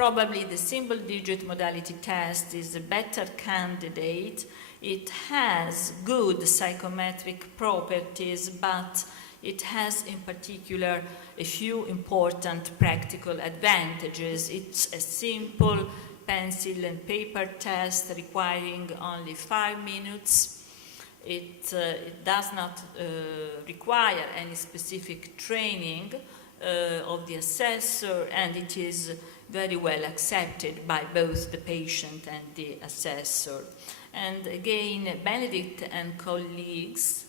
Probably the single-digit modality test is a better candidate. It has good psychometric properties, but it has in particular a few important practical advantages. It's a simple pencil and paper test requiring only 5 minutes. It does not require any specific training of the assessor, and it is very well accepted by both the patient and the assessor. And again, Benedict and colleagues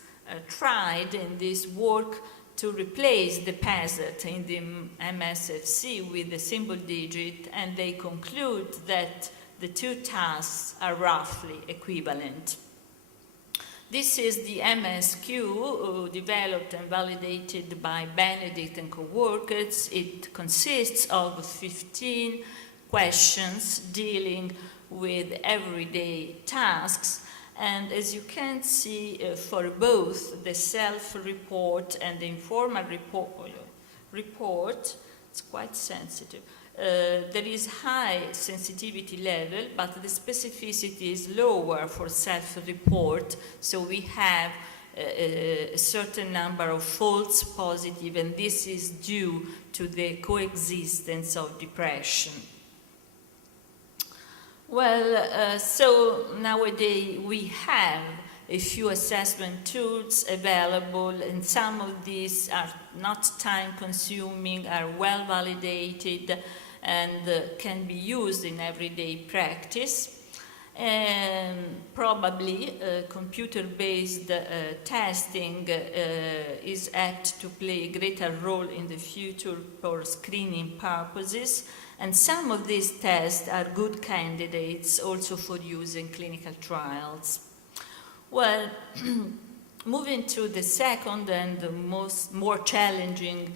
tried in this work to replace the PASET in the MSFC with the single digit, and they conclude that the two tasks are roughly equivalent. This is the MSQ developed and validated by Benedict and co-workers. It consists of 15 questions dealing with everyday tasks. And as you can see, for both the self-report and the informal report, it's quite sensitive. There is high sensitivity level, but the specificity is lower for self-report, so we have a certain number of false positive, and this is due to the coexistence of depression. Well, so nowadays we have a few assessment tools available, and some of these are not time-consuming, are well validated, and can be used in everyday practice. And probably computer-based testing is apt to play a greater role in the future for screening purposes, and some of these tests are good candidates also for use in clinical trials. Well, moving to the second and the more challenging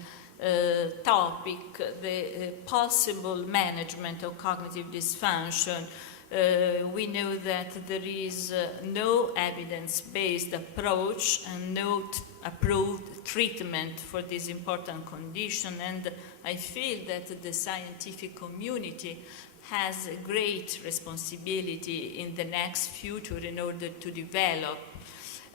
topic, the possible management of cognitive dysfunction. We know that there is no evidence-based approach and no approved treatment for this important condition, and I feel that the scientific community has a great responsibility in the next future in order to develop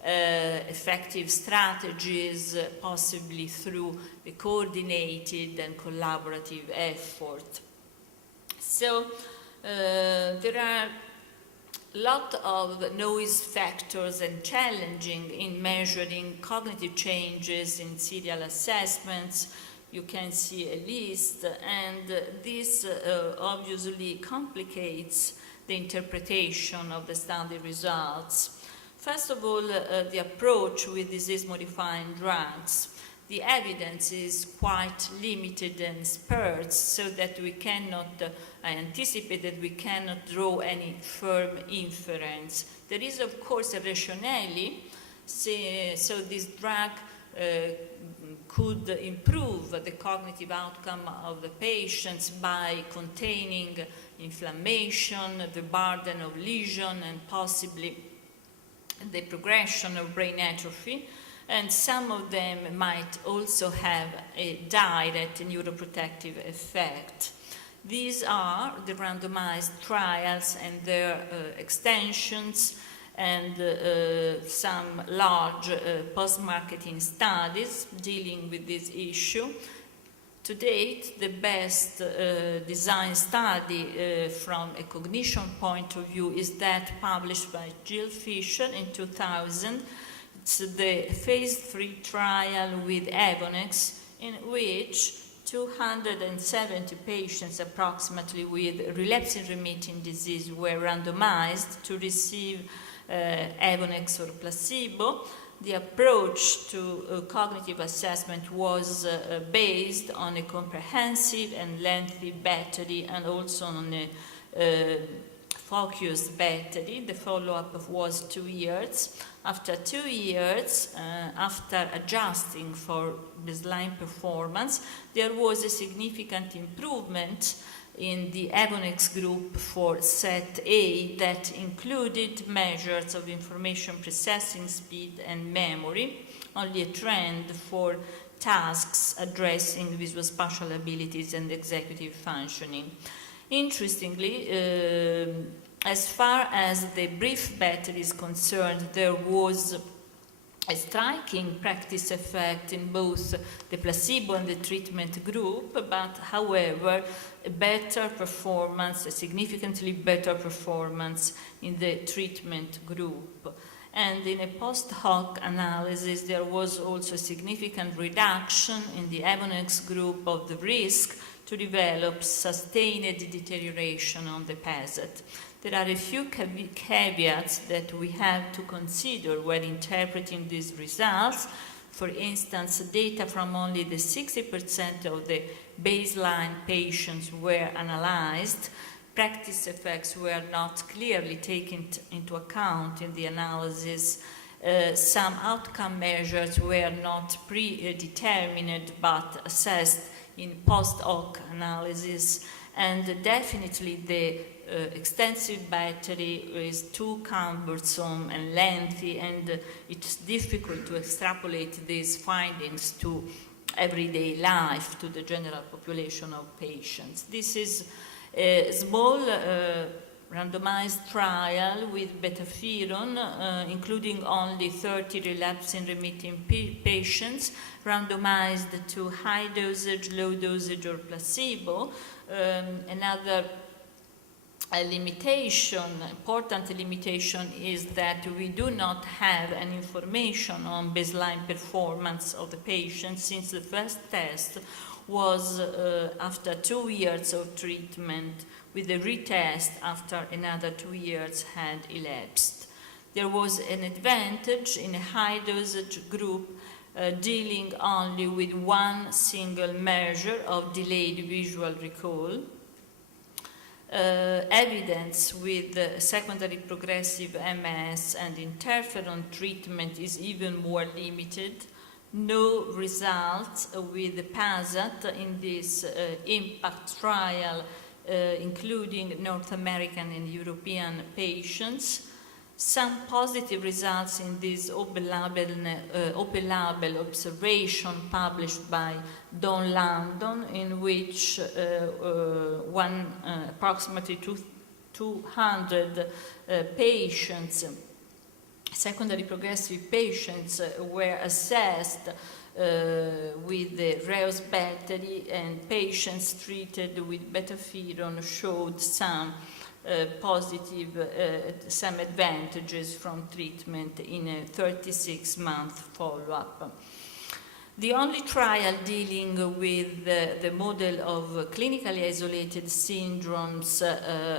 effective strategies, possibly through a coordinated and collaborative effort. So there are a lot of noise factors and challenging in measuring cognitive changes in serial assessments. You can see a list, and this obviously complicates the interpretation of the study results. First of all, the approach with disease-modifying drugs. The evidence is quite limited and sparse, so that we cannot, I anticipate that we cannot draw any firm inference. There is, of course, a rationale, so this drug could improve the cognitive outcome of the patients by containing inflammation, the burden of lesion, and possibly the progression of brain atrophy, and some of them might also have a direct neuroprotective effect. These are the randomized trials and their extensions, and some large post-marketing studies dealing with this issue. To date, the best design study from a cognition point of view is that published by Jill Fisher in 2000. It's the phase 3 trial with Evonex, in which 270 patients approximately with relapsing-remitting disease were randomized to receive Evonex or placebo. The approach to cognitive assessment was based on a comprehensive and lengthy battery, and also on a focused battery. The follow-up was 2 years. After 2 years, after adjusting for baseline performance, there was a significant improvement in the Evonex group for set A that included measures of information processing speed and memory, only a trend for tasks addressing visual spatial abilities and executive functioning. Interestingly, as far as the brief battery is concerned, there was a striking practice effect in both the placebo and the treatment group, but however, a significantly better performance in the treatment group. And in a post hoc analysis, there was also a significant reduction in the Evonex group of the risk to develop sustained deterioration on the PASET. There are a few caveats that we have to consider when interpreting these results. For instance, data from only the 60% of the baseline patients were analyzed. Practice effects were not clearly taken into account in the analysis. Some outcome measures were not predetermined but assessed in post-hoc analysis, and definitely the extensive battery is too cumbersome and lengthy, and it's difficult to extrapolate these findings to everyday life, to the general population of patients. This is a small randomized trial with betaferon, including only 30 relapsing remitting patients, randomized to high dosage, low dosage, or placebo. Another important limitation is that we do not have any information on baseline performance of the patient, since the first test was after 2 years of treatment, with a retest after another 2 years had elapsed. There was an advantage in a high dosage group dealing only with one single measure of delayed visual recall. Evidence with secondary progressive MS and interferon treatment is even more limited. No results with the PASET in this impact trial, including North American and European patients. Some positive results in this open label observation published by Don Landon, in which approximately 200 patients, secondary progressive patients, were assessed with the Reus battery, and patients treated with betaferon showed some some advantages from treatment in a 36-month follow-up. The only trial dealing with the model of clinically isolated syndromes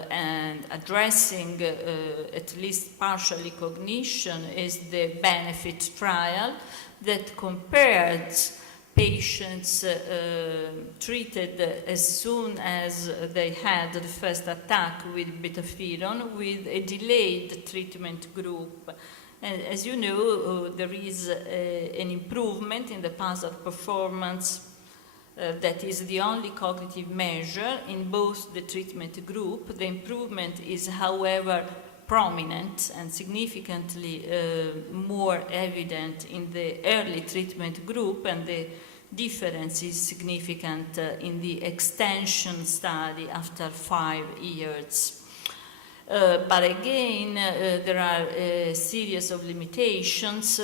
and addressing at least partially cognition is the BENEFIT trial that compared patients treated as soon as they had the first attack with betaferon with a delayed treatment group. And as you know, there is an improvement in the PASET performance that is the only cognitive measure in both the treatment group. The improvement is, however, prominent and significantly more evident in the early treatment group, and the difference is significant in the extension study after 5 years. But again, there are a series of limitations.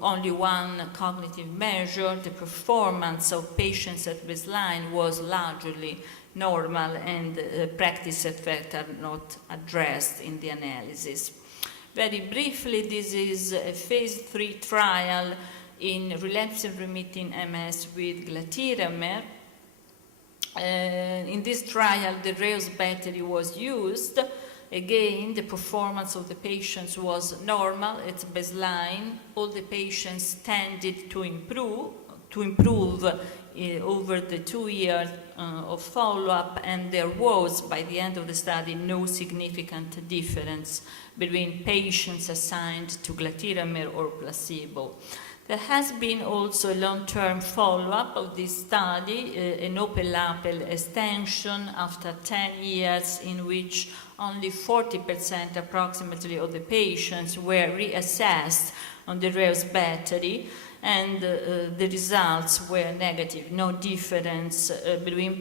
Only one cognitive measure, the performance of patients at baseline, was largely normal, and practice effects are not addressed in the analysis. Very briefly, this is a phase 3 trial in relapsing remitting MS with glatiramer. In this trial, the Reus battery was used. Again, the performance of the patients was normal at baseline. All the patients tended to improve over the 2 years of follow-up, and there was, by the end of the study, no significant difference between patients assigned to glatiramer or placebo. There has been also a long-term follow-up of this study, an open-label extension after 10 years, in which only 40% approximately of the patients were reassessed on the Reus battery, and the results were negative, no difference between